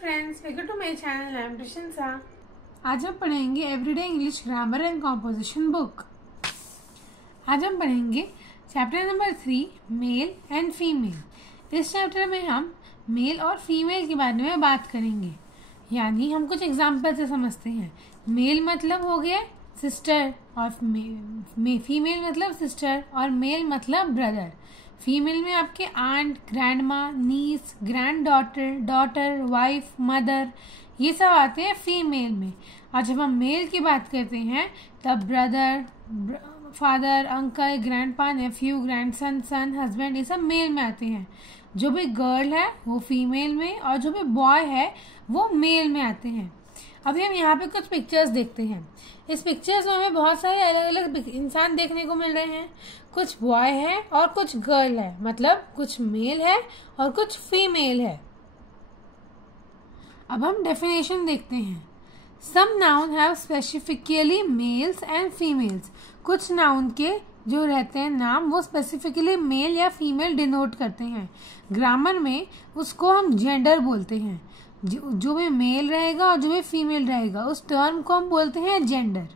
Friends, welcome to my channel. I am Prashansa. आज हम पढ़ेंगे everyday English grammar and composition book. आज हम पढ़ेंगे chapter number 3 male and female. इस चैप्टर में हम मेल और फीमेल के बारे में बात करेंगे, यानी हम कुछ एग्जाम्पल से समझते हैं। मेल मतलब हो गया सिस्टर और फीमेल मतलब सिस्टर और मेल मतलब ब्रदर। फीमेल में आपके aunt, grandma, niece, granddaughter, daughter, wife, mother, ये सब आते हैं फीमेल में। और जब हम मेल की बात करते हैं तब brother, father, uncle, grandpa, nephew, grandson, son, husband, ये सब मेल में आते हैं। जो भी गर्ल है वो फीमेल में और जो भी बॉय है वो मेल में आते हैं। अभी हम यहाँ पे कुछ पिक्चर्स देखते हैं। इस पिक्चर्स में हमें बहुत सारे अलग अलग इंसान देखने को मिल रहे हैं। कुछ बॉय है और कुछ गर्ल है, मतलब कुछ मेल है और कुछ फीमेल है। अब हम डेफिनेशन देखते हैं। Some noun have specifically males and females. कुछ नाउन के जो रहते हैं नाम वो स्पेसिफिकली मेल या फीमेल डिनोट करते हैं। ग्रामर में उसको हम जेंडर बोलते हैं। जो भी मेल रहेगा और जो भी फीमेल रहेगा उस टर्म को हम बोलते हैं जेंडर।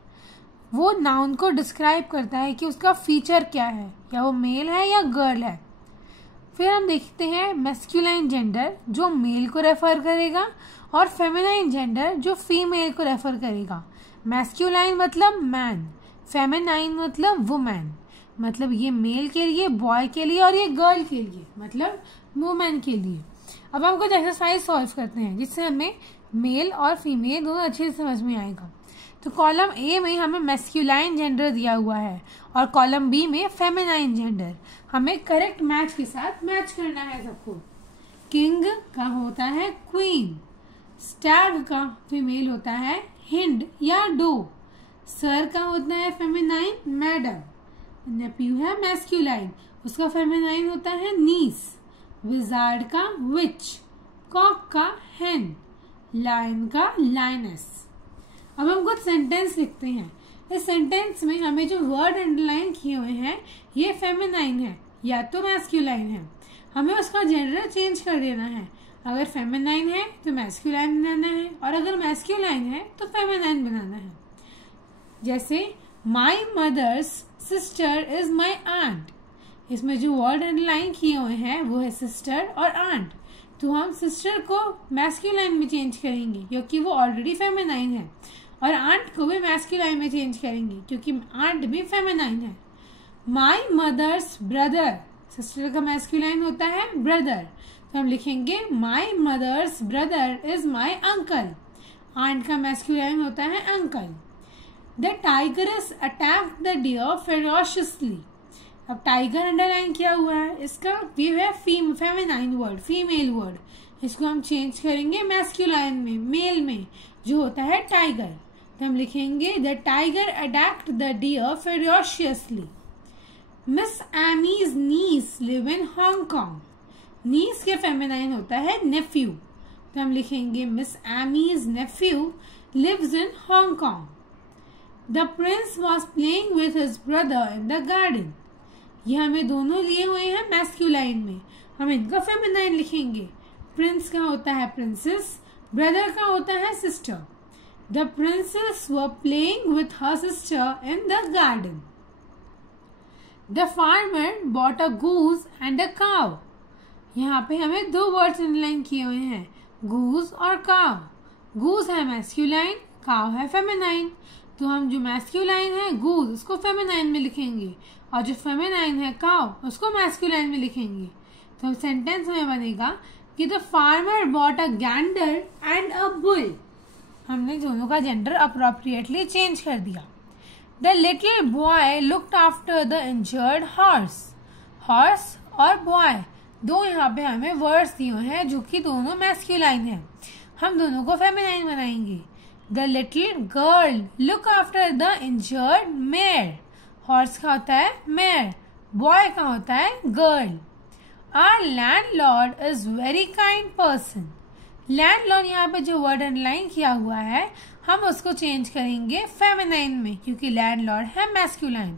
वो नाउन को डिस्क्राइब करता है कि उसका फीचर क्या है, या वो मेल है या गर्ल है। फिर हम देखते हैं मैस्कुलाइन जेंडर जो मेल को रेफर करेगा और फेमिनाइन जेंडर जो फीमेल को रेफर करेगा। मैस्कुलाइन मतलब मैन, फेमिनाइन मतलब वुमेन। मतलब ये मेल के लिए, बॉय के लिए, और ये गर्ल के लिए मतलब वुमेन के लिए। अब हम कुछ एक्सरसाइज सॉल्व करते हैं जिससे हमें मेल और फीमेल दोनों अच्छे से समझ में आएगा। तो कॉलम ए में हमें मैस्कुलाइन जेंडर दिया हुआ है और कॉलम बी में फेमिनाइन जेंडर। हमें करेक्ट मैच के साथ मैच करना है सबको। किंग का होता है क्वीन, स्टैग का फीमेल होता है हिंड या डो, सर का होता है फेमिनाइन मैडम, नेफ्यू है मैस्कुलाइन, उसका फेमिनाइन होता है नीस, विजार्ड का विच, कॉक का हेन, लायन का लायनेस। अब हम कुछ सेंटेंस लिखते हैं। इस सेंटेंस में हमें जो वर्ड अंडरलाइन किए हुए हैं ये फेमिनाइन है या तो मैस्कुलाइन है। हमें उसका जेंडर चेंज कर देना है। अगर फेमिनाइन है तो मैस्कुलाइन बनाना है और अगर मैस्कुलाइन है तो फेमिनाइन बनाना है। जैसे my mother's sister is my aunt. इसमें जो वर्ड अंडरलाइन किए हुए हैं वो है सिस्टर और आंट। तो हम सिस्टर को मैस्कुलाइन में चेंज करेंगे क्योंकि वो ऑलरेडी फेमिनाइन है, और आंट को भी मैस्कुलाइन में चेंज करेंगे क्योंकि आंट भी फेमिनाइन है। माई मदर्स ब्रदर, सिस्टर का मैस्कुलाइन होता है ब्रदर, तो हम लिखेंगे my mother's brother is my uncle. Aunt का मैस्कुलाइन होता है uncle. The tigers attacked the deer ferociously. अब टाइगर अंडरलाइन किया हुआ है, इसका व्यू है फेमिनाइन वर्ड, फीमेल वर्ड। इसको हम चेंज करेंगे मैस्कुलाइन में, मेल में, जो होता है टाइगर। तो हम लिखेंगे the tiger attacked the deer ferociously. Miss Amy's niece live in Hong Kong. Niece के फेमिनाइन होता है नेफ्यू, तो हम लिखेंगे Miss Amy's nephew lives in Hong Kong. The prince was playing with his brother in the garden. ये हमें दोनों लिए हुए हैं मैस्कुलाइन में, हम इनका फेमिनाइन लिखेंगे। प्रिंस का होता है प्रिंसेस, ब्रदर का होता है sister. The princess were playing with her sister in the garden. The farmer bought a goose and अ काव। यहाँ पे हमें दो वर्ड्स अंडरलाइन किए हुए हैं, गूज और काव। गूज है मैस्कुलाइन, काव है फेमिनाइन। तो हम जो मैस्कुलाइन है गूज उसको फेमिनाइन में लिखेंगे और जो फेमिनाइन है काव उसको मैस्कुलाइन में लिखेंगे। तो हम सेंटेंस में बनेगा कि the farmer bought a Gander and a bull. हमने दोनों का जेंडर अप्रोप्रिएटली चेंज कर दिया। The little boy looked after the injured horse. Horse और बॉय दो यहाँ पे हमें वर्ड्स दिए हैं जो कि दोनों मैस्कुलाइन है। हम दोनों को फेमिनाइन बनाएंगे। The little girl look after the injured mare. Horse का होता है मेयर, बॉय का होता है girl. Our landlord is very kind person. Landlord यहाँ पे जो वर्ड अंडरलाइन किया हुआ है हम उसको चेंज करेंगे फेमिनाइन में क्योंकि लैंडलॉर्ड है मैस्कुलाइन।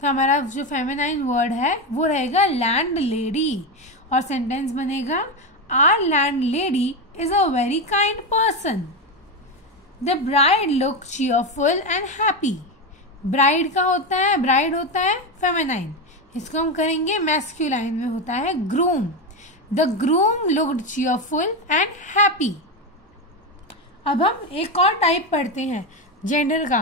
तो हमारा जो फेमिनाइन वर्ड है वो रहेगा लैंड लेडी और सेंटेंस बनेगा our landlady is a very kind person. The bride looked cheerful and happy. Bride का होता है, bride होता है feminine. इसको हम करेंगे masculine में होता है groom. The groom looked cheerful and happy. अब हम एक और टाइप पढ़ते हैं जेंडर का.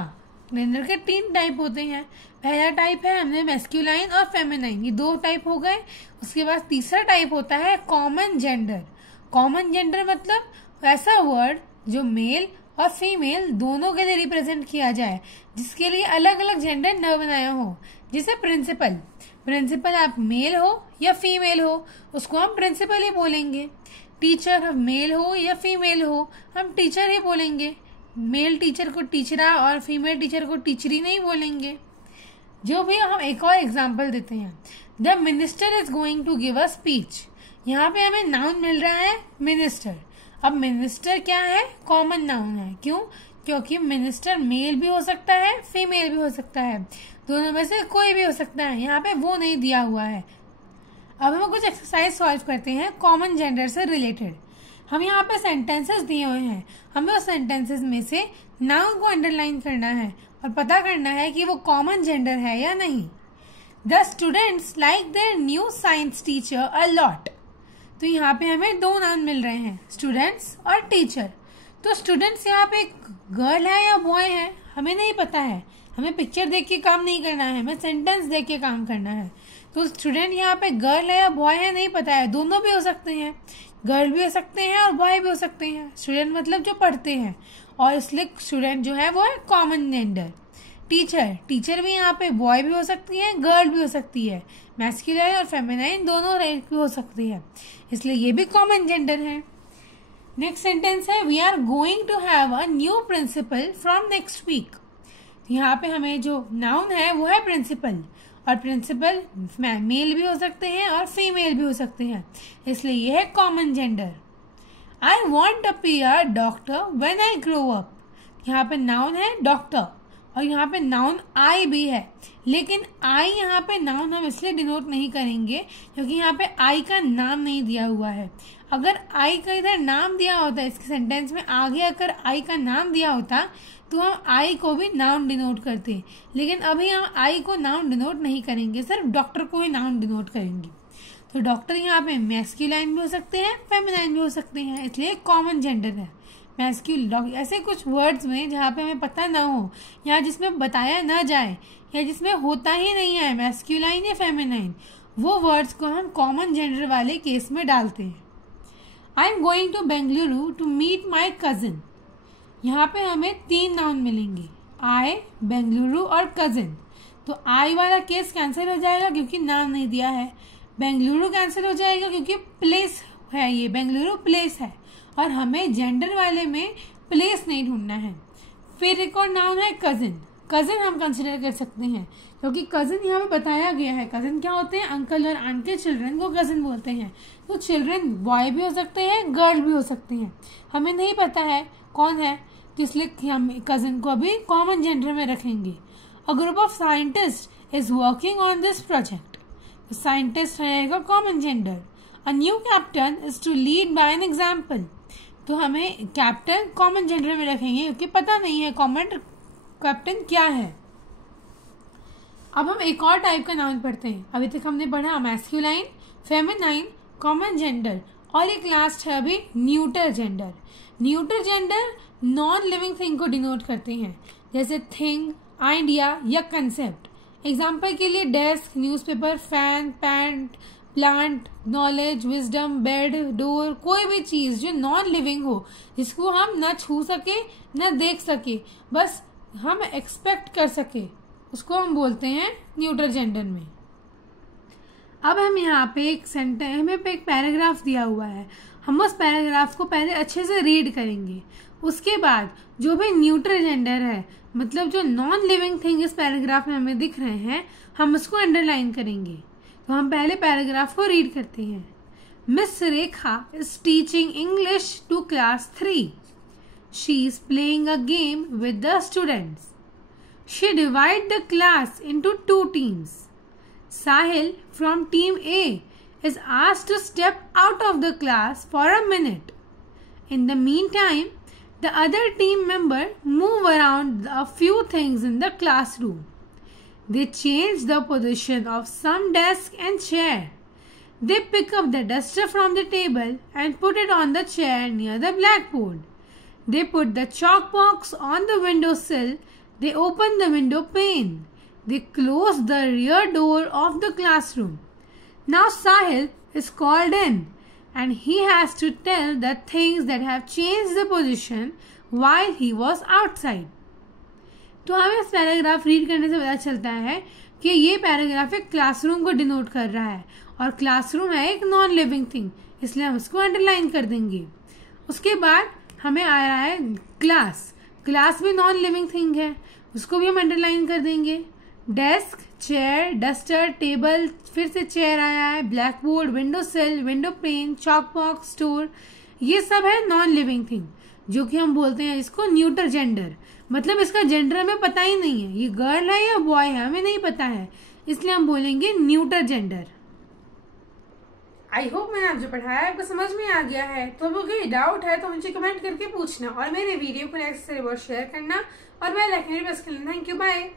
जेंडर के 3 टाइप होते हैं. पहला टाइप है हमने मैस्कुलाइन और फेमिनाइन, ये 2 टाइप हो गए. उसके बाद तीसरा टाइप होता है कॉमन जेंडर. कॉमन जेंडर मतलब ऐसा वर्ड जो मेल और फीमेल दोनों के लिए रिप्रेजेंट किया जाए, जिसके लिए अलग अलग जेंडर न बनाया हो. जैसे प्रिंसिपल. प्रिंसिपल आप मेल हो या फीमेल हो, उसको हम प्रिंसिपल ही बोलेंगे. टीचर हम मेल हो या फीमेल हो, हम टीचर ही बोलेंगे. मेल टीचर को टीचरा और फीमेल टीचर को टीचरी नहीं बोलेंगे. जो भी हम एक और एग्जाम्पल देते हैं. The minister is going to give a speech. यहाँ पे हमें नाउन मिल रहा है मिनिस्टर. अब मिनिस्टर क्या है? कॉमन नाउन है. क्यों? क्योंकि मिनिस्टर मेल भी हो सकता है, फीमेल भी हो सकता है, दोनों में से कोई भी हो सकता है. यहाँ पे वो नहीं दिया हुआ है. अब हम कुछ एक्सरसाइज सॉल्व करते हैं कॉमन जेंडर से रिलेटेड. हम यहाँ पे सेंटेंसेस दिए हुए हैं. हमें उस सेंटेंसेस में से नाउन को अंडरलाइन करना है और पता करना है कि वो कॉमन जेंडर है या नहीं. The students like their new science teacher a lot. तो यहाँ पे हमें 2 नाउन मिल रहे हैं, स्टूडेंट्स और टीचर. तो स्टूडेंट्स यहाँ पे गर्ल है या बॉय है हमें नहीं पता है. हमें पिक्चर देख के काम नहीं करना है, हमें सेंटेंस देख के काम करना है. तो स्टूडेंट यहाँ पे गर्ल है या बॉय है नहीं पता है. दोनों भी हो सकते हैं, गर्ल भी हो सकते हैं और बॉय भी हो सकते हैं. स्टूडेंट मतलब जो पढ़ते हैं, और इसलिए स्टूडेंट जो है वो है कॉमन जेंडर. टीचर. टीचर भी यहाँ पे बॉय भी हो सकती है, गर्ल भी हो सकती है. मैस्कुलाइन और फेमिनाइन दोनों भी हो सकती है, इसलिए ये भी कॉमन जेंडर है. नेक्स्ट सेंटेंस है we are going to have a new principal from next week. यहाँ पे हमें जो नाउन है वो है प्रिंसिपल, और प्रिंसिपल मेल भी हो सकते हैं और फीमेल भी हो सकते हैं, इसलिए ये है common gender. I want to be a doctor when I grow up. यहाँ पे नाउन है डॉक्टर और यहाँ पे नाउन आई भी है, लेकिन आई यहाँ पे नाउन हम इसलिए डिनोट नहीं करेंगे क्योंकि यहाँ पे आई का नाम नहीं दिया हुआ है. अगर आई का इधर नाम दिया होता, इसके सेंटेंस में आगे अगर आई का नाम दिया होता तो हम आई को भी नाउन डिनोट करते, लेकिन अभी हम आई को नाउन डिनोट नहीं करेंगे, सिर्फ डॉक्टर को ही नाउन डिनोट करेंगे. तो डॉक्टर यहाँ पे मैस्कुलाइन भी हो सकते हैं, फेमिनाइन भी हो सकते हैं, इसलिए कॉमन जेंडर है. मैस्कुलाइन ऐसे कुछ वर्ड्स में जहाँ पे हमें पता ना हो या जिसमें बताया ना जाए या जिसमें होता ही नहीं है मैस्कुलाइन या फेमिनाइन, वो वर्ड्स को हम कॉमन जेंडर वाले केस में डालते हैं. I am going to Bengaluru to meet my cousin. यहाँ पे हमें 3 नाउन मिलेंगे, आई, बेंगलुरु और कजिन. तो आई वाला केस कैंसिल हो जाएगा क्योंकि नाम नहीं दिया है. बेंगलुरु कैंसिल हो जाएगा क्योंकि प्लेस है, ये बेंगलुरु प्लेस है और हमें जेंडर वाले में प्लेस नहीं ढूंढना है. फिर एक और नाउन है कजिन. कजिन हम कंसिडर कर सकते हैं क्योंकि कजिन यहाँ पे बताया गया है. कजिन क्या होते हैं? अंकल और आंट के चिल्ड्रन को कजिन बोलते हैं. तो चिल्ड्रन बॉय भी हो सकते हैं, गर्ल भी हो सकते हैं, हमें नहीं पता है कौन है, तो इसलिए हम कजिन को अभी कॉमन जेंडर में रखेंगे. A group of scientist is working on this project. Scientist रहेगा common gender. A new captain is to lead by an example. तो हमें कैप्टन कॉमन जेंडर में रखेंगे क्योंकि पता नहीं है कॉमन कैप्टन क्या है. अब हम एक और टाइप का नाउन पढ़ते हैं. अभी तक हमने पढ़ा मैस्कुलाइन, फेमिनाइन, कॉमन जेंडर और एक लास्ट है अभी neuter gender. Neuter gender non living thing को डिनोट करते हैं, जैसे थिंग, आइडिया या कंसेप्ट. एग्जाम्पल के लिए desk, newspaper, fan, pant, plant, knowledge, wisdom, bed, door, कोई भी चीज जो नॉन लिविंग हो, जिसको हम न छू सके न देख सके, बस हम एक्सपेक्ट कर सके, उसको हम बोलते हैं न्यूटर जेंडर में. अब हम यहाँ पे हमें पे एक पैराग्राफ दिया हुआ है. हम उस पैराग्राफ को पहले अच्छे से रीड करेंगे, उसके बाद जो भी न्यूटर जेंडर है, मतलब जो नॉन लिविंग थिंग इस पैराग्राफ में हमें दिख रहे हैं, हम उसको अंडरलाइन करेंगे. तो हम पहले पैराग्राफ को रीड करते हैं. Miss Rekha is teaching English to class 3. She is playing a game with the students. She divide the class into 2 teams. Sahil from team A is asked to step out of the class for a minute In the meantime, the other team member move around a few things in the classroom. They change the position of some desk and chair. They pick up the duster from the table and put it on the chair near the blackboard. They put the chalk box on the windowsill. They open the window pane. They close the rear door of the classroom. Now Sahil is called in and he has to tell the things that have changed the position while he was outside. तो हमें इस paragraph read करने से पता चलता है कि ये पैराग्राफ एक क्लासरूम को डिनोट कर रहा है और क्लासरूम है एक नॉन लिविंग थिंग, इसलिए हम उसको अंडरलाइन कर देंगे। उसके बाद हमें आ रहा है क्लास। क्लास भी नॉन लिविंग थिंग है, उसको भी हम अंडरलाइन कर देंगे। डेस्क, चेयर, डस्टर, टेबल, फिर से चेयर आया है, black board, window sill, window pane, chalk box, store, ये सब है नॉन लिविंग थिंग, जो कि हम बोलते हैं इसको न्यूटर जेंडर। मतलब इसका जेंडर हमें पता ही नहीं है, ये गर्ल है या बॉय है हमें नहीं पता है, इसलिए हम बोलेंगे न्यूटर जेंडर। आई होप मैंने आप जो पढ़ाया आपको समझ में आ गया है। तो अगर कोई डाउट है तो मुझे कमेंट करके पूछना और मेरे वीडियो को लाइक से शेयर करना और बेल आइकन प्रेस करना। Thank you, bye.